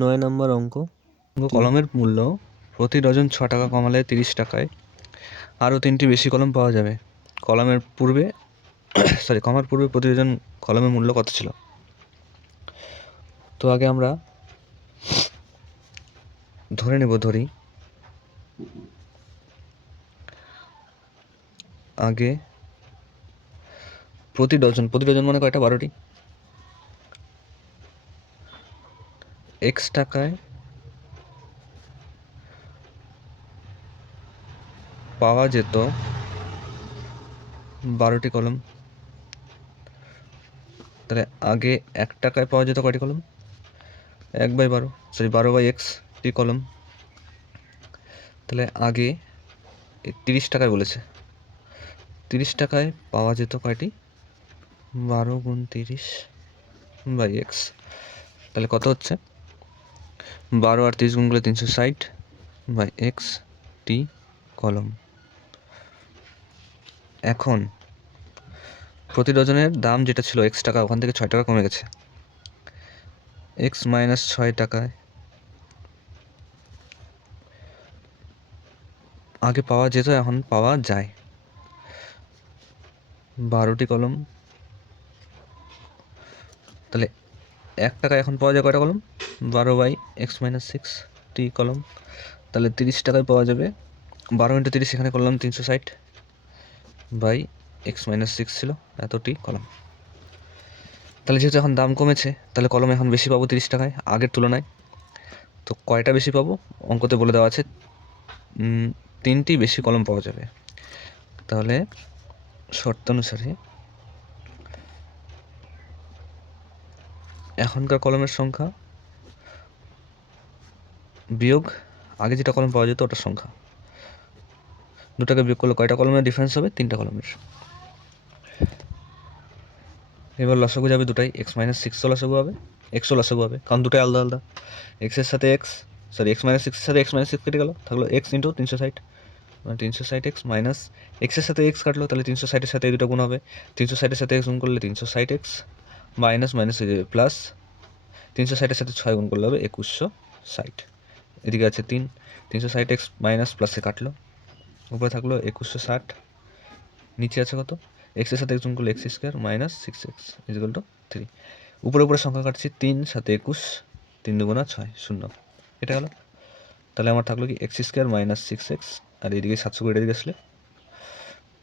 9 নম্বর অঙ্ক। কলমের মূল্য প্রতি ডজন 6 টাকা কমালে 30 টাকায় আরও 3টি বেশি কলম পাওয়া যাবে। কমার পূর্বে প্রতি ডজন কলমের মূল্য কত ছিল? তো আগে আমরা ধরি আগে প্রতি ডজন মানে কয়টা? 12টি। x টাকায় পাওয়া যেত 12টি কলম, তাহলে আগে 1 টাকায় পাওয়া যেত কয়টি কলম? 12/x টি কলম। তাহলে আগে 30 টাকায় বলেছে, 30 টাকায় পাওয়া যেত কয়টি? 12 × 30/x। তাহলে কত হচ্ছে? 12 আর 30 গুণ করলে 360/x টি কলম। এখন প্রতি ডজনের দাম যেটা ছিল x টাকা, ওখান থেকে 6 টাকা কমে গেছে। x - 6 টাকায় আগে পাওয়া যেত, এখন পাওয়া যায় 12টি কলম। তাহলে 1 টাকায় এখন পাওয়া যায় কয়টা কলম? 12/x - 6 টি কলম। তাহলে 30 টাকায় পাওয়া যাবে 12 × 30, এখানে করলাম 360/x - 6 ছিল এতটি কলম। তাহলে যেহেতু এখন দাম কমেছে, তাহলে কলম এখন বেশি পাবো 30 টাকায় আগের তুলনায়। তো কয়টা বেশি পাবো? অঙ্কতে বলে দেওয়া আছে 3টি বেশি কলম পাওয়া যাবে। তাহলে শর্ত অনুসারে এখনকার কলমের সংখ্যা বিয়োগ আগে যেটা কলম পাওয়া যেত ওটার সংখ্যা, দুটাকে বিয়োগ করলে কয়টা কলমের ডিফারেন্স হবে? 3টা কলমের। এবার লসাগু যাবে দুটাই, x - 6 লসাগু হবে, x লসাগু হবে, কারণ দুটাই আলাদা আলাদা। x - 6 এর সাথে x - 6 কেটে গেল, থাকলো x × 360, মানে 360x মাইনাস x এর সাথে x কাটলো, তাহলে 360 এর সাথে এই দুটো গুণ হবে, 360 এর সাথে x গুণ করলে 360x মাইনাস প্লাস 360 এর সাথে 6 গুণ করলে হবে 2160। এদিকে আছে 360x মাইনাস প্লাসে কাটলো, উপরে থাকলো 2160, নিচে আছে কত? x এর সাথে x গুণ করলে x² মাইনাস 6x = 3। উপরে সংখ্যা কাটছি, 3 7 21, 3 2 6 0, এটা হলো। তাহলে আমার থাকলো কি x² মাইনাস 6x, আর এইদিকে 720 এদিকে আসলে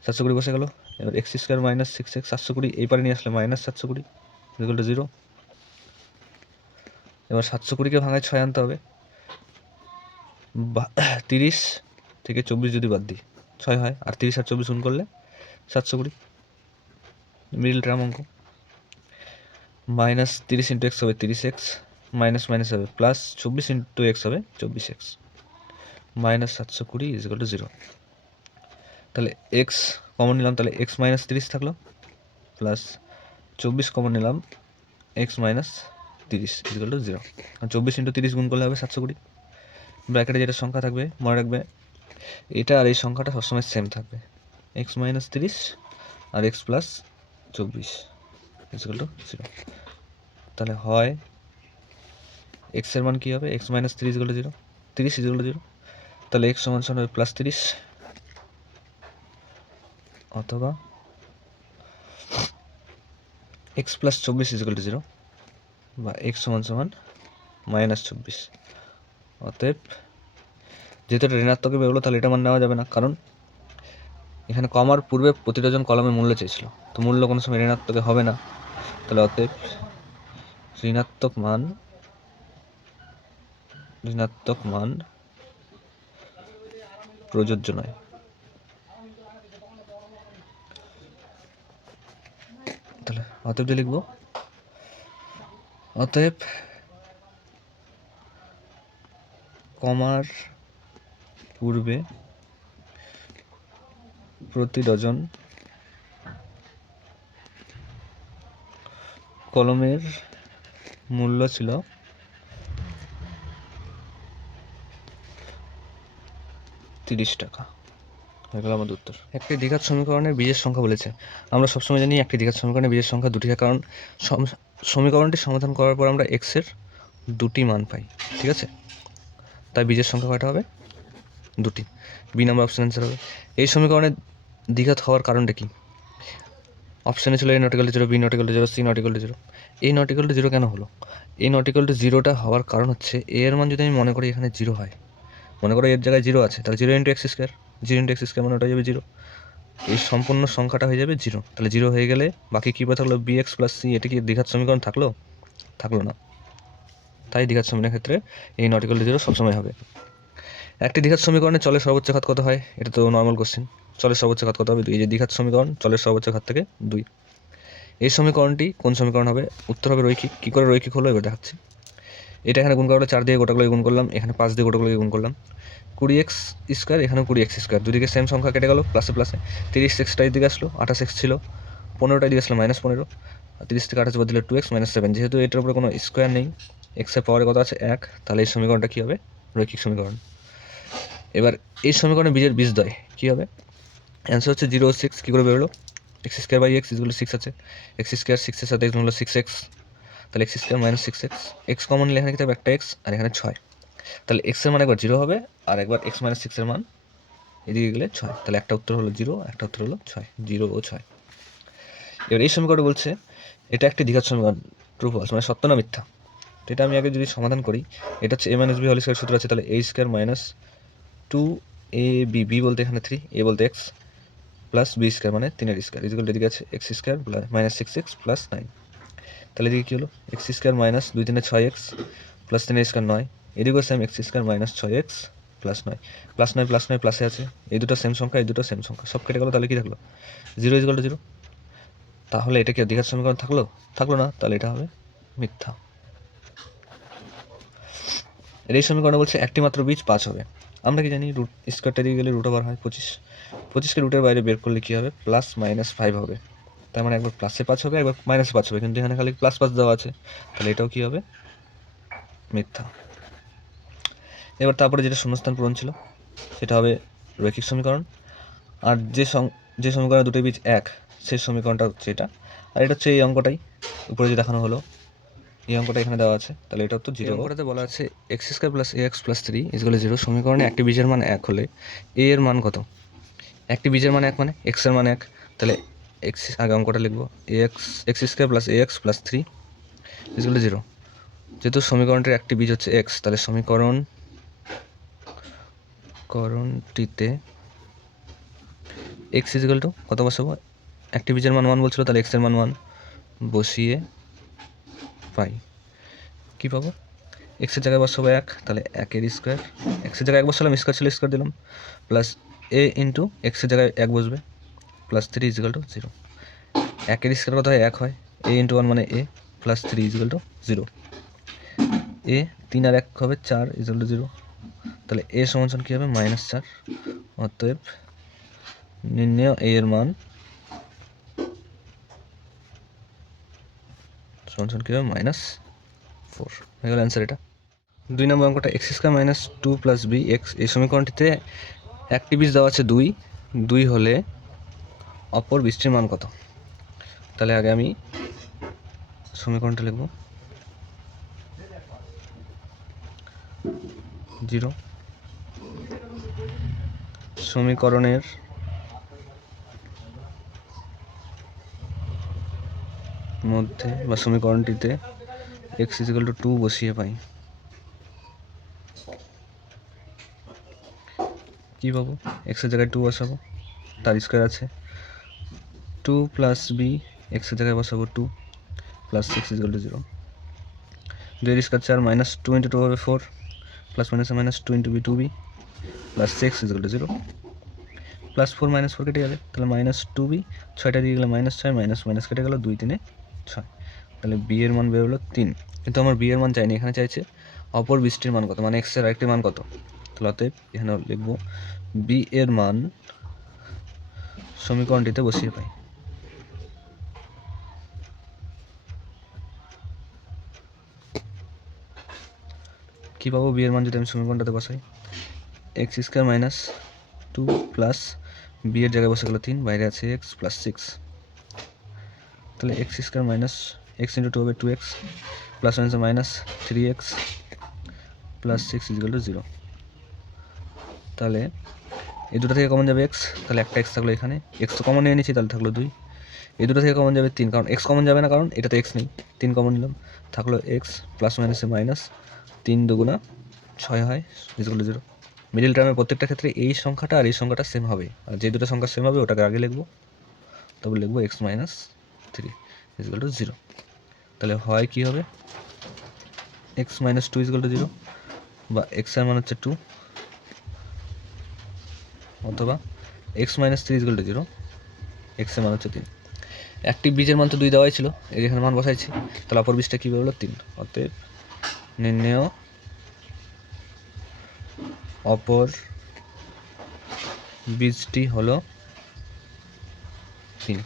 720 বসে গেল। এবার x² মাইনাস 6x 720 এই পারে নিয়ে আসলে মাইনাস 720 = 0। এবার 720কে ভাঙায় 6 আনতে হবে, 30 থেকে 24 যদি বাদ দিই 6 হয়, আর 30 আর 24 গুণ করলে 720, মিডল টার্ম অঙ্ক। মাইনাস 30 × x হবে 30x, মাইনাস মাইনাস হবে প্লাস 24 × x হবে 24x, মাইনাস 720 = 0। তাহলে x কমন নিলাম, তাহলে x - 30 থাকলো, প্লাস 24 কমন নিলাম, x - 30 = 0। আর 24 × 30 গুণ করলে হবে 720। ব্র্যাকেটে যেটা সংখ্যা থাকবে মনে রাখবে, এটা আর এই সংখ্যাটা সবসময় সেম থাকবে, x - 30 আর x + 24 = 0। তাহলে হয় x এর মান কী হবে? x - 30 = 0, 30 = 0, তাহলে x সমান হবে +30, অথবা x + 24 = 0, বা x সমান -24। অতএব যেহেতু এটা ঋণাত্মকে বেরোলো, তাহলে এটা মান নেওয়া যাবে না, কারণ এখানে কমার পূর্বে প্রতি ডজন কলমের মূল্য চেয়েছিল, তো মূল্য কোনো সময় ঋণাত্মকে হবে না। তাহলে অতএব ঋণাত্মক মান প্রযোজ্য নয়। তাহলে অতএব যে লিখব, অতএব কমার পূর্বে প্রতি ডজন কলমের মূল্য ছিল 30 টাকা। হয়ে গেল আমাদের উত্তর। একটি দ্বিঘাত সমীকরণের বীজের সংখ্যা বলেছে। আমরা সবসময় জানি একটি দ্বিঘাত সমীকরণের বীজের সংখ্যা 2টি হয়, কারণ সমীকরণটি সমাধান করার পর আমরা x এর দুটি মান পাই, ঠিক আছে? তাই বীজের সংখ্যা কয়টা হবে? দুটি। বি নাম্বার অপশন অ্যান্সার হবে। এই সমীকরণে দ্বিঘাত হওয়ার কারণটা কি? অপশানে ছিল A not equal to zero, B not equal to zero, C not equal to zero. A not equal to zero কেন হলো? এ নট ইকুয়াল টু জিরোটা হওয়ার কারণ হচ্ছে এ এর মান যদি আমি মনে করি এখানে জিরো হয়, মনে করো এর জায়গায় জিরো আছে, তাহলে zero into x square, zero into x square মানে ওটা যাবে জিরো, এই সম্পূর্ণ সংখ্যাটা হয়ে যাবে জিরো। তাহলে জিরো হয়ে গেলে বাকি কী পড়ে থাকলো? B x plus c. এটা কি দ্বিঘাত সমীকরণ থাকলো? থাকলো না। তাই দ্বিঘাত সমীকরণের ক্ষেত্রে এই নট ইকুয়াল টু জিরো সবসময় হবে। একটি দ্বিঘাত সমীকরণে চলের সর্বোচ্চ ঘাত কত হয়? এটা তো নর্মাল কোশ্চেন। চলের সর্বোচ্চ ঘাত কত হবে? 2। এই যে দ্বিঘাত সমীকরণ, চলের সর্বোচ্চ ঘাত থেকে 2। এই সমীকরণটি কোন সমীকরণ হবে? উত্তর হবে রৈখিক। কী করে রৈখিক হলো এবার দেখাচ্ছি। এটা এখানে গুণ করলে 4 দিয়ে গোটাগুলো গুণ করলাম, এখানে 5 দিয়ে গোটাগুলো গুণ করলাম, 20x স্কোয়ার, এখানেও 20x স্কোয়ার, দুদিকে সেম সংখ্যা কেটে গেল, প্লাসে প্লাসে 30 এক্সটা এদিকে আসলো, 28x ছিল, 15টা এদিকে আসলো -15, আর 30 থেকে 28 বাদ দিলে 2x - 7। যেহেতু এটার উপরে কোনো স্কোয়ার নেই, এক্সের পাওয়ারে কত আছে? 1, তাহলে এই সমীকরণটা কী হবে? রৈখিক সমীকরণ। এবার এই সমীকরণে বীজের বীজদ্বয় কী হবে? অ্যান্সার হচ্ছে 0 ও 6। কী করে বেরোলো? এক্স স্কোয়ার বাই এক্স ইজগুলো 6 আছে, এক্স স্কোয়ার 6-এর সাথে হলো 6x, তাহলে x square -6x, x common নিলে এখানে কি থাকবে? একটা এক্স, আর এখানে 6। তাহলে এক্সের মান একবার 0 হবে, আর একবার x - 6-এর মান এদিকে গেলে 6। তাহলে একটা উত্তর হলো 0, একটা উত্তর হলো 6, 0 ও 6। এবার এই সমীকরণটা বলছে এটা একটি দ্বিঘাত সমীকরণ, ট্রু ফলস মানে সত্য না মিথ্যা। তো এটা আমি আগে যদি সমাধান করি, এটা হচ্ছে a - b হোল স্কয়ার সূত্র আছে, তাহলে a square minus 2ab, b বলতে এখানে 3, a বলতে x, প্লাস b স্কয়ার মানে 3-এর স্কয়ার ইকুয়াল এদিকে আছে x স্কয়ার -6x প্লাস 9। তাহলে এদিকে কী হলো? x square minus 2 3 6x plus 3-এর স্কয়ার 9, এদিকেও same x square minus 6x plus 9, plus 9 plus 9 প্লাসে আছে, এই দুটো সেম সংখ্যা, এই দুটো সেম সংখ্যা, সব কেটে গেলো, তাহলে কী থাকলো? 0 ইকুয়াল টু 0। তাহলে এটা কি দ্বিঘাত সমীকরণ থাকলো? থাকলো না, তাহলে এটা হবে মিথ্যা। এই সমীকরণে বলছে একটি মাত্র বীজ 5 হবে। আমরা কি জানি? রুট স্কোয়ারটা দিয়ে গেলে রুট ওভার হয় 25, 25কে রুটের বাইরে বের করলে কী হবে? +-5 হবে। তার মানে একবার প্লাসে 5 হবে, একবার -5 হবে, কিন্তু এখানে খালি +5 দেওয়া আছে, তাহলে এটাও কী হবে? মিথ্যা। এবার তারপরে যেটা শূন্যস্থান পূরণ ছিল সেটা হবে রৈখিক সমীকরণ, আর যে সমীকরণে দুটো বীজ 1 সেই সমীকরণটা হচ্ছে এটা, আর এটা হচ্ছে এই অঙ্কটাই উপরে যে দেখানো হলো, এই অঙ্কটা এখানে দেওয়া আছে, তাহলে এটা তো 0। অঙ্কটাতে বলা আছে x² + ax + 3 = 0। সমীকরণে একটি বীজের মান 1 হলে a এর মান কত? একটি বীজের মান 1 মানে x এর মান 1, তাহলে x আগে অঙ্কটা লিখবো, x² + ax + 3 = 0। যেহেতু সমীকরণটির একটি বীজ হচ্ছে x, তাহলে সমীকরণটিতে x = কত বসাবো? একটি বীজের মান 1 বলছিল, তাহলে x এর মান 1 বসিয়ে পাই কী পাবো? x এর জায়গায় বসাবো 1, তাহলে 1-এর স্কোয়ার, x এর জায়গায় 1 বসালাম, স্কোয়ার ছিল স্কোয়ার দিলাম, প্লাস a ইন্টু x এর জায়গায় 1 বসবে, প্লাস 3 = 0। 1-এর স্কোয়ার কত হয়? 1 হয়, a ইন্টু 1 মানে a, প্লাস 3 = 0। a 3 আর 1 হবে 4 = 0। তাহলে a সমান কী হবে? -4। অতএব নির্ণেয় a এর মান সমান কী হবে? -4 হয়ে গেল অ্যান্সার এটা। 2 নম্বর অঙ্কটা x² - 2 + bx। এই সমীকরণটিতে একটি বীজ দেওয়া আছে 2 হলে অপর বীজটির মান কত? তাহলে আগে আমি সমীকরণটা লিখব, 0। সমীকরণের মধ্যে বা সমীকরণটিতে x = 2 বসিয়ে পাই কী পাবো? x এর জায়গায় 2 বসাবো, তার স্কোয়ার আছে, 2 + b, x এর জায়গায় বসাবো 2, প্লাস 6 = 0। 2-এর স্কোয়ার 4, -2 × 2 হবে 4, plus -2 × b 2b, plus 6 = 0, plus 4 -4 কেটে যাবে, তাহলে -2b, 6টা দিয়ে গেলে -6, মাইনাস কেটে গেল, 2 3 6, তাহলে b এর মান বেরোলো 3। কিন্তু আমার b এর মান চাইনি, এখানে চাইছে অপর বীজটির মান কত, মানে x এর আরেকটি মান কত। তাহলে অতএব এখানে লিখব b এর মান সমীকরণটিতে বসিয়ে পাই। কী পাবো b এর মান যদি আমি সমীকরণটাতে বসাই? x² - 2 প্লাস b এর জায়গায় বসে গেল 3, বাইরে আছে x প্লাস 6, তাহলে x² - x × 2 হবে 2x plus minus minus 3x plus 6 is equal to 0। তাহলে এই দুটো থেকে কমন যাবে এক্স, তাহলে একটা এক্স থাকলো এখানে, এক্স তো কমন নিয়ে নিচ্ছি, তাহলে থাকলো 2। এই দুটো থেকে কমন যাবে 3, কারণ এক্স কমন যাবে না, কারণ এটাতে এক্স নেই। 3 কমন নিলাম, থাকলো এক্স প্লাস মাইনাসে মাইনাস 3 দুগুণা 6 হয় ইজ ইকুয়াল টু 0। মিডিল টার্মের প্রত্যেকটা ক্ষেত্রে এই সংখ্যাটা আর এই সংখ্যাটা সেম হবে, আর যে দুটো সংখ্যা সেম হবে ওটাকে আগে লিখবো, তবে লিখবো x minus 3 is equal to 0। তাহলে হয় কী হবে, x minus 2 is equal to 0, বা এক্স এর মান হচ্ছে 2, অথবা x minus 3 is equal to 0, x এর মান হচ্ছে 3। অ্যাক্টিভ বীজের মান তো 2 দেওয়াই ছিল, এর এখানে মান বসাইছি, তাহলে অপর বীজটা কী বেরোলো 3। অতএব নির্ণেয় অপর বীজটি হলো 3।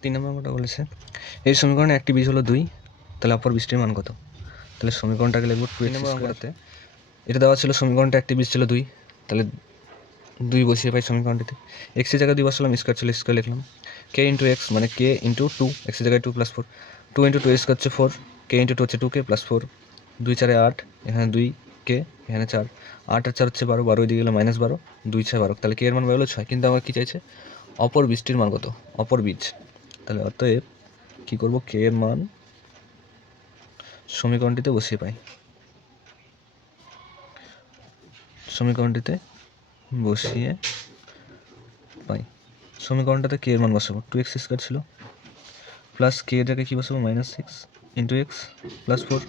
3 নম্বর কথা বলেছে এই সমীকরণে একটি বীজ হলো 2, তাহলে অপর বীজটির মান কত। তাহলে সমীকরণটাকে লিখব 2x স্কয়ার। এটা দেওয়া ছিল সমীকরণটা একটি বীজ ছিল 2, তাহলে 2 বসিয়ে পাই সমীকরণটিতে। এক্সের জায়গায় 2 বসালাম, স্কয়ার ছিল স্কয়ার লিখলাম। কে ইন্টু এক্স মানে কে ইন্টু 2, এক্সের জায়গায় 2 প্লাস 4, 2 ইন্টু 2 স্কয়ার হচ্ছে 4, কে ইন্টু 2 হচ্ছে 2k প্লাস 4, 2 4 8, এখানে 2k, এখানে 4, 8 আর 4 হচ্ছে 12, 12 দিকে গেলে মাইনাস 12, 2 6 12, তাহলে কে এর মান বেরোলো 6। কিন্তু আমার কী চাইছে, অপর বীজটির মান কত, অপর বীজ। তাহলে অতএব কী করব, কে এর মান সমীকরণটিতে বসিয়ে পাই, সমীকরণটিতে বসিয়ে পাই। সমীকরণটাতে কে এর মান বসাবো, 2x স্কয়ার ছিল, প্লাস কে এটাকে কী বসাবো মাইনাস 6 ইন্টু এক্স প্লাস 4,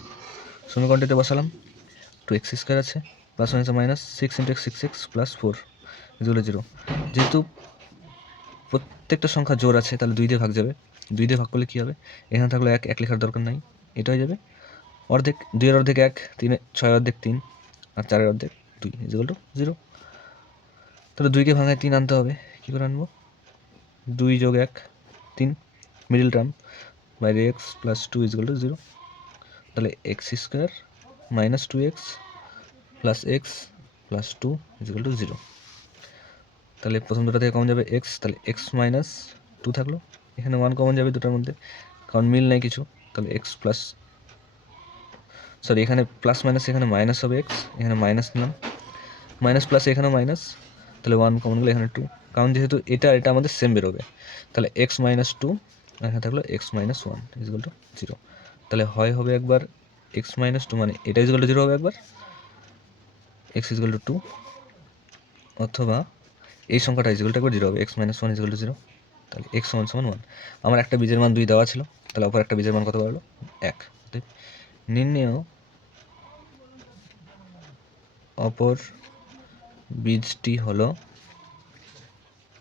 সমীকরণটিতে বসালাম, 2x স্কয়ার আছে, plus minus minus 6 into x 6x plus 4 equal 0। যেহেতু প্রত্যেকটা সংখ্যা জোর আছে, তাহলে 2 দিয়ে ভাগ যাবে, 2 দিয়ে ভাগ করলে কী হবে, এখানে থাকলো 1 লেখার দরকার নাই, এটা হয়ে যাবে অর্ধেক, 2 এর অর্ধেক 1, 3 6 অর্ধেক 3, আর 4 এর অর্ধেক 2 ইজ ইকুয়াল টু 0। তাহলে 2কে ভাঙায় 3 আনতে হবে, কী করে আনবো, 2 যোগ 1 3, মিডিল টার্ম বাইরে x plus 2 is equal to 0। তাহলে x square minus 2x plus x plus 2 is equal to 0। তাহলে প্রথম দুটো থেকে কমন যাবে এক্স, তাহলে এক্স মাইনাস 2 থাকলো, এখানে 1 কমন যাবে দুটার মধ্যে, কারণ মিল নেই কিছু, তাহলে এক্স প্লাস এখানে প্লাস মাইনাস, এখানে মাইনাস হবে এক্স, এখানে মাইনাস নিলাম, মাইনাস প্লাস এখানেও মাইনাস, তাহলে 1 কমন গেলে এখানে 2, কারণ যেহেতু এটা আমাদের সেম বেরোবে, তাহলে এক্স মাইনাস 2, এখানে থাকলো x minus 1 is equal to 0। তাহলে হয় হবে একবার এক্স মাইনাস 2 মানে এটা ইজ ইকুয়াল টু 0 হবে একবার, এক্স ইজ ইকুয়াল টু 2, অথবা এই সংখ্যাটা ইজ ইকুয়াল টু একবার 0 হবে, x minus 1 is equal to 0। তাহলে এক্স সমান সমান 1। আমার একটা বীজের মান 2 দেওয়া ছিল, তাহলে অপর একটা বীজের মান কত বাড়লো 1। নির্ণেয় অপর বীজটি হলো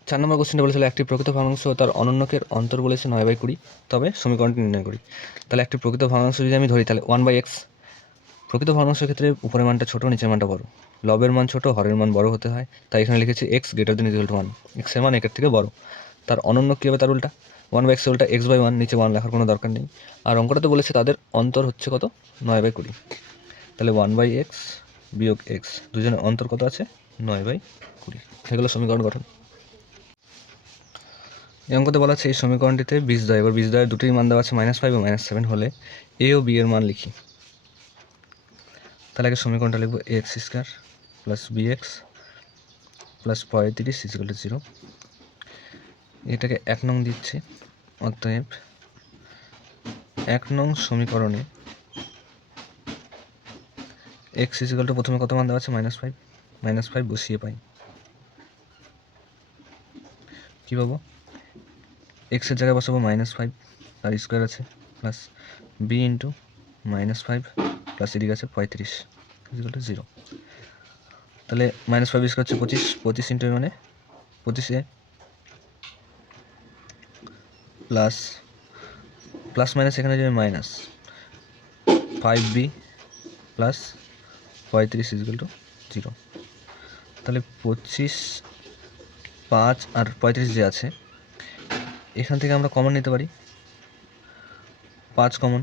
4 নম্বর কোশ্চেনটা বলেছিল একটি প্রকৃত ভগ্নাংশ তার অনন্যকের অন্তর বলেছে 9/20, তবে সমীকরণটি নির্ণয় করি। তাহলে একটি প্রকৃত ভগ্নাংশ যদি আমি ধরি, তাহলে 1/x, প্রকৃত ভগ্নাংশের ক্ষেত্রে উপরের মানটা ছোটো, নিচের মানটা বড়, লবের মান ছোটো, হরের মান বড় হতে হয়, তাই এখানে লিখেছি x greater than equal to 1, x এর মান একের থেকে বড়। তার অনন্য কী হবে, তার উল্টা 1/x উল্টা x/1, নিচে 1 লেখার কোনো দরকার নেই। আর অঙ্কটাতে বলেছে তাদের অন্তর হচ্ছে কত 9/20, তাহলে 1/x বিয়োগ এক্স, দুজনের অন্তর কত আছে 9/20, এগুলো সমীকরণ গঠন। এই অঙ্কতে বলা আছে এই সমীকরণটিতে বীজদ্বয়, এবার বীজদ্বয়ের দুটোই মান দেওয়া আছে -5 ও -7 হলে এ ও বি এর মান লিখি। তাহলে আগে সমীকরণটা লিখবো x square plus bx plus 35 is equal to 0। এটাকে 1 নং দিচ্ছে, অতএব 1 নং সমীকরণে এক্স ইজ ইকুয়াল টু প্রথমে কত মান দেওয়া আছে -5 বসিয়ে পাই, কী পাবো, এক্সের জায়গায় বসাবো -5, তার স্কোয়ার আছে, প্লাস বি ইন্টু -5 প্লাস এদিকে আছে 35 ইকুয়াল টু 0। তাহলে -5 স্কোয়ার হচ্ছে 25 ইন্টু মানে 25 প্লাস মাইনাস এখানে যাবে -5b প্লাস 35 ইকুয়াল টু 0। তাহলে 25, 5 আর 35 যে আছে এখান থেকে আমরা কমন নিতে পারি, 5 কমন,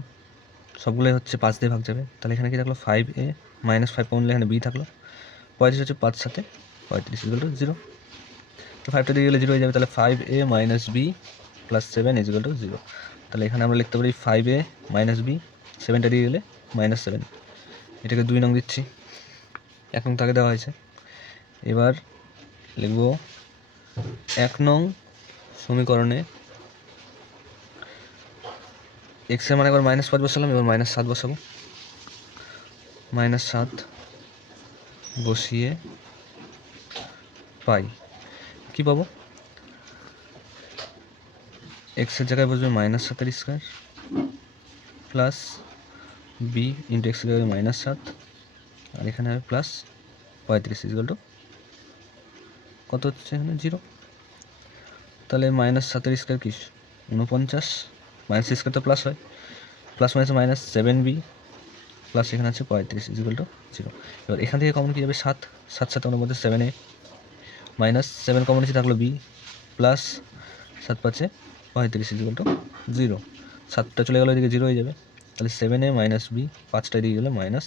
সবগুলোই হচ্ছে 5 দিয়ে ভাগ যাবে, তাহলে এখানে কি থাকলো 5a -5 কমন নিলে এখানে b থাকলো, 35 হচ্ছে 5 সাথে 35 ইকুয়াল টু 0। তো 5টা দিয়ে গেলে 0 হয়ে যাবে, তাহলে 5a minus b plus 7 is equal to 0। তাহলে এখানে আমরা লিখতে পারি 5a মাইনাস বি, 7টা দিয়ে গেলে -7। এটাকে 2 নং দিচ্ছি, 1 নং তাকে দেওয়া হয়েছে। এবার লিখব 1 নং সমীকরণে এক্স এর মানে একবার -5 বসালাম, এবার -7 বসাবো। -7 বসিয়ে পাই কি পাবো, এক্সের জায়গায় বসবে -7 প্লাস বি ইন্টু এক্সের জায়গায় -7, আর এখানে হবে প্লাস 35 ইকুয়াল টু কত হচ্ছে এখানে 0। তাহলে -7 কি 49, -6 তো প্লাস হয়, প্লাস মাইনাস -7b প্লাস এখানে আছে 35 ইকুয়াল টু 0। এবার এখান থেকে কমন কি যাবে 7, 7 আমাদের মধ্যে 7a -7 কমন এসে থাকলো বি প্লাস 7 পাচ্ছে 35 ইকুয়াল টু 0। 7টা চলে গেলে এদিকে 0 হয়ে যাবে, তাহলে 7a মাইনাস বি 5টা দিয়ে গেলে -5,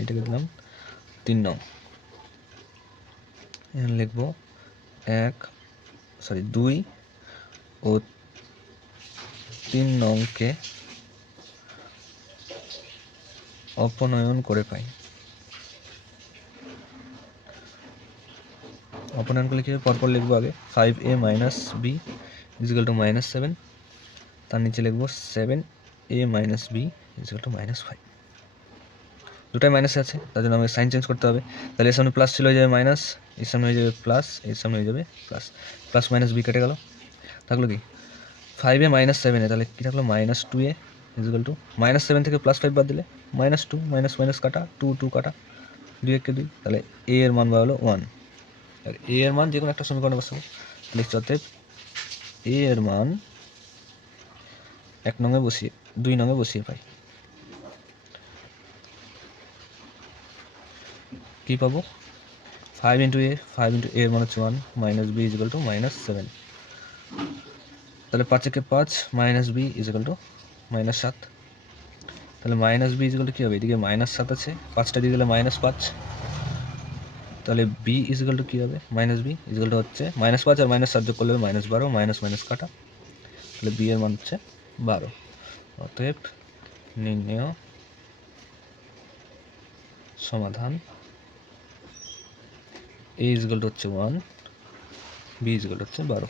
এটাকে দিলাম 3 নং। এখানে লিখবো 2 ও 3 নংকে অপনয়ন করে পাই। অপনয়ন করলে কি হবে, পরপর লিখবো আগে 5a minus B is equal to -7, তার নিচে লিখবো 7a minus B is equal to -5। দুটাই মাইনাসে আছে, তার জন্য আমাকে সাইন চেঞ্জ করতে হবে। তাহলে এর সামনে প্লাস ছিল, হয়ে যাবে মাইনাস, এর সামনে হয়ে যাবে প্লাস, এর সামনে হয়ে যাবে প্লাস, প্লাস মাইনাস বি কেটে গেল, থাকলো কি 5a -7, তাহলে কী থাকলো -2a ইজ ইকুয়াল টু -7 থেকে +5 বাদ দিলে -2, মাইনাস কাটা 2 কাটা 2 1 2, তাহলে a এর মান হলো 1। আর a এর মান যে কোনো একটা সমীকরণে বসাবো, লিখতে অতএব a এর মান 1 নংয়ে বসিয়ে 2 নংয়ে বসিয়ে পাই কি পাবো, 5 ইন্টু a এর মান হচ্ছে 1 minus B is equal to -7। তাহলে 5 একে 5 minus B is equal to -7। তাহলে minus B is equal to কী হবে, এদিকে -7 আছে, 5টা দিয়ে গেলে -5, তাহলে বি ইজ ইকুয়াল টু কী হবে, minus B is equal to হচ্ছে -5 আর -7 যোগ করলে -12, মাইনাস কাটা, তাহলে বি এর মান হচ্ছে 12। অতএব নির্ণেয় সমাধান a ইজ ইকুয়াল টু হচ্ছে 1, b ইজ ইকুয়াল টু হচ্ছে 12।